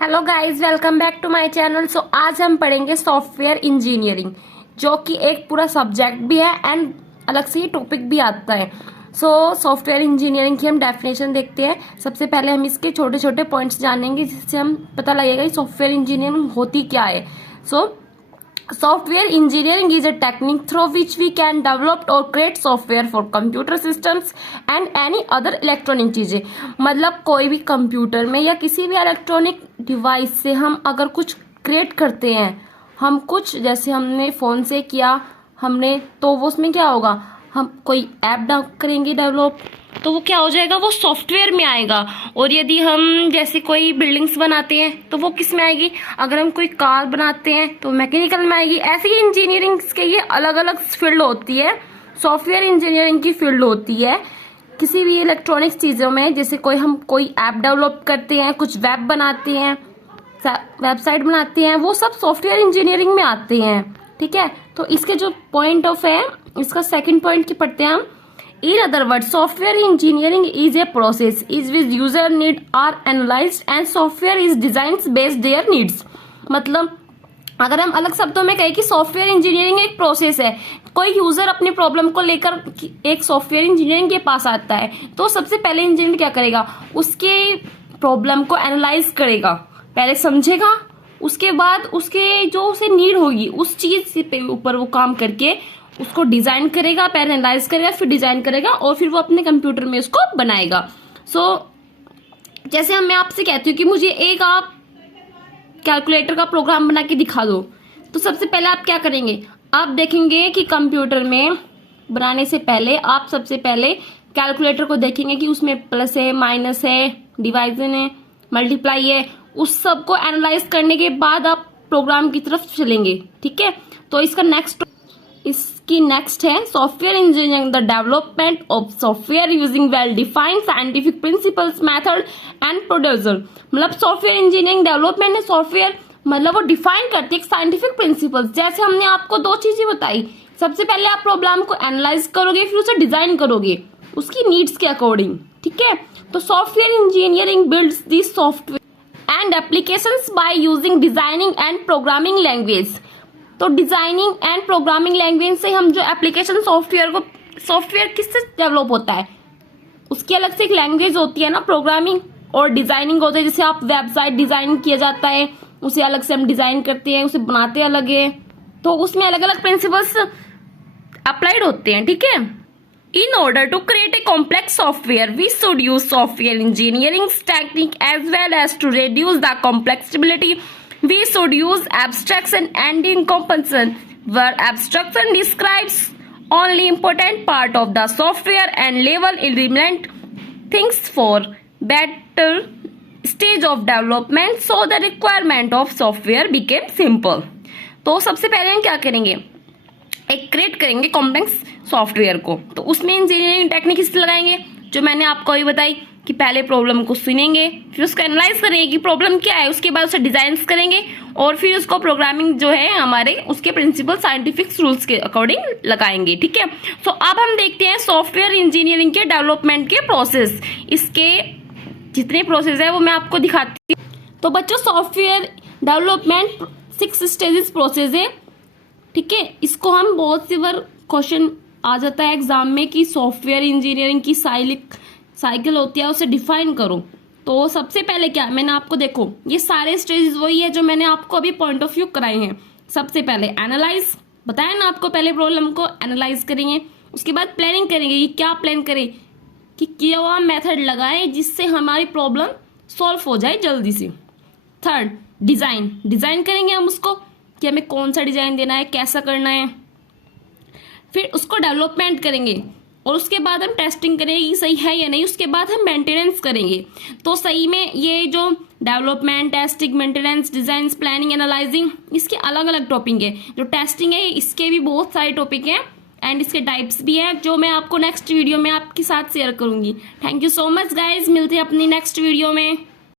Hello guys, welcome back to my channel. So आज हम पढ़ेंगे सॉफ्टवेयर इंजीनियरिंग, जो कि एक पूरा सब्जेक्ट भी है एंड अलग से ही टॉपिक भी आता है। सो सॉफ्टवेयर इंजीनियरिंग की हम डेफिनेशन देखते हैं। सबसे पहले हम इसके छोटे छोटे पॉइंट्स जानेंगे, जिससे हम पता लगेगा कि सॉफ्टवेयर इंजीनियरिंग होती क्या है। Software engineering is a technique through which we can develop or create software for computer systems and any other electronic चीजें। मतलब कोई भी कंप्यूटर में या किसी भी इलेक्ट्रॉनिक डिवाइस से हम अगर कुछ क्रिएट करते हैं, हम कुछ जैसे हमने फोन से किया हमने, तो वो उसमें क्या होगा, हम कोई ऐप करेंगे डेवलप, तो वो क्या हो जाएगा, वो सॉफ्टवेयर में आएगा। और यदि हम जैसे कोई बिल्डिंग्स बनाते हैं तो वो किस में आएगी, अगर हम कोई कार बनाते हैं तो मैकेनिकल में आएगी। ऐसे ही इंजीनियरिंग के ये अलग अलग फील्ड होती है। सॉफ्टवेयर इंजीनियरिंग की फील्ड होती है किसी भी इलेक्ट्रॉनिक्स चीज़ों में, जैसे हम कोई ऐप डेवलप करते हैं, कुछ वेब बनाते हैं, वेबसाइट बनाते हैं, वो सब सॉफ्टवेयर इंजीनियरिंग में आते हैं। ठीक है, तो इसके जो पॉइंट ऑफ है, इसका सेकंड पॉइंट की पढ़ते हैं हम। In other words, software engineering is a process is with user need are analyzed and software is designed based their needs। मतलब अगर हम अलग शब्दों में कहें कि सॉफ्टवेयर इंजीनियरिंग एक प्रोसेस है, कोई यूजर अपनी प्रॉब्लम को लेकर एक सॉफ्टवेयर इंजीनियरिंग के पास आता है, तो सबसे पहले इंजीनियर क्या करेगा, उसके प्रॉब्लम को एनालाइज करेगा, पहले समझेगा, उसके बाद उसके जो उसे नीड होगी उस चीज पे ऊपर वो काम करके उसको डिजाइन करेगा, पहले एनालाइज करेगा, फिर डिजाइन करेगा और फिर वो अपने कंप्यूटर में उसको बनाएगा। जैसे मैं आपसे कहती हूँ कि मुझे एक आप कैलकुलेटर का प्रोग्राम बना के दिखा दो, तो सबसे पहले आप क्या करेंगे, आप देखेंगे कि कंप्यूटर में बनाने से पहले आप सबसे पहले कैलकुलेटर को देखेंगे कि उसमें प्लस है, माइनस है, डिवाइजन है, मल्टीप्लाई है। उस सब को एनालाइज करने के बाद आप प्रोग्राम की तरफ चलेंगे। ठीक है, तो इसकी नेक्स्ट है software engineering, the development of software using well defined scientific principles, method and producer. मतलब सॉफ्टवेयर इंजीनियरिंग डेवलपमेंट है, सॉफ्टवेयर मतलब वो डिफाइन करती है साइंटिफिक प्रिंसिपल्स। जैसे हमने आपको दो चीजें बताई, सबसे पहले आप प्रॉब्लम को एनालाइज करोगे, फिर उसे डिजाइन करोगे उसकी नीड्स के अकॉर्डिंग। ठीक है, तो software engineering builds this software and applications by using designing and programming language. तो डिजाइनिंग एंड प्रोग्रामिंग लैंग्वेज से हम जो एप्लीकेशन सॉफ्टवेयर किससे डेवलप होता है, उसकी अलग से एक लैंग्वेज होती है ना, प्रोग्रामिंग और डिजाइनिंग होता है। जैसे आप वेबसाइट डिजाइन किया जाता है, उसे अलग से हम डिजाइन करते हैं, उसे बनाते अलग है, तो उसमें अलग अलग प्रिंसिपल्स अप्लाइड होते हैं। ठीक है, in order to create a complex software we should use software engineering technique as well as to reduce the complexity. We should use abstraction and encompassation, where abstraction describes only important part of the software and level eliminate things for better stage of development, so the requirement of software became simple। तो सबसे पहले हम क्या करेंगे, एक create करेंगे complex software को, तो उसमें इंजीनियरिंग टेक्निक इसलिए लगाएंगे जो मैंने आपको अभी बताई कि पहले प्रॉब्लम को सुनेंगे, फिर उसको एनालाइज करेंगे कि प्रॉब्लम क्या है, उसके बाद उसे डिजाइन करेंगे और फिर उसको प्रोग्रामिंग जो है हमारे उसके प्रिंसिपल साइंटिफिक रूल्स के अकॉर्डिंग लगाएंगे। ठीक है, तो अब हम देखते हैं सॉफ्टवेयर इंजीनियरिंग के डेवलपमेंट के प्रोसेस। इसके जितने प्रोसेस है वो मैं आपको दिखाती हूँ। तो बच्चों, सॉफ्टवेयर डेवलपमेंट 6 स्टेजेस प्रोसेस है। ठीक है, इसको हम बहुत सी बार क्वेश्चन आ जाता है एग्जाम में कि सॉफ्टवेयर इंजीनियरिंग की साइकिल होती है, उसे डिफाइन करो। तो सबसे पहले क्या, मैंने आपको देखो ये सारे स्टेजेस वही है जो मैंने आपको अभी पॉइंट ऑफ व्यू कराए हैं। सबसे पहले एनालाइज, बताया ना आपको, पहले प्रॉब्लम को एनालाइज करेंगे, उसके बाद प्लानिंग करेंगे कि क्या प्लान करें, कि किया हुआ मेथड लगाएं जिससे हमारी प्रॉब्लम सॉल्व हो जाए जल्दी से। थर्ड, डिजाइन करेंगे हम उसको कि हमें कौन सा डिजाइन देना है, कैसा करना है, फिर उसको डेवलपमेंट करेंगे और उसके बाद हम टेस्टिंग करेंगे कि सही है या नहीं, उसके बाद हम मेंटेनेंस करेंगे। तो सही में ये जो development, testing, maintenance, design, planning, analysing, इसके अलग अलग टॉपिक है। जो टेस्टिंग है इसके भी बहुत सारे टॉपिक हैं एंड इसके टाइप्स भी हैं, जो मैं आपको नेक्स्ट वीडियो में आपके साथ शेयर करूंगी। Thank you so much guys, मिलते हैं अपनी नेक्स्ट वीडियो में।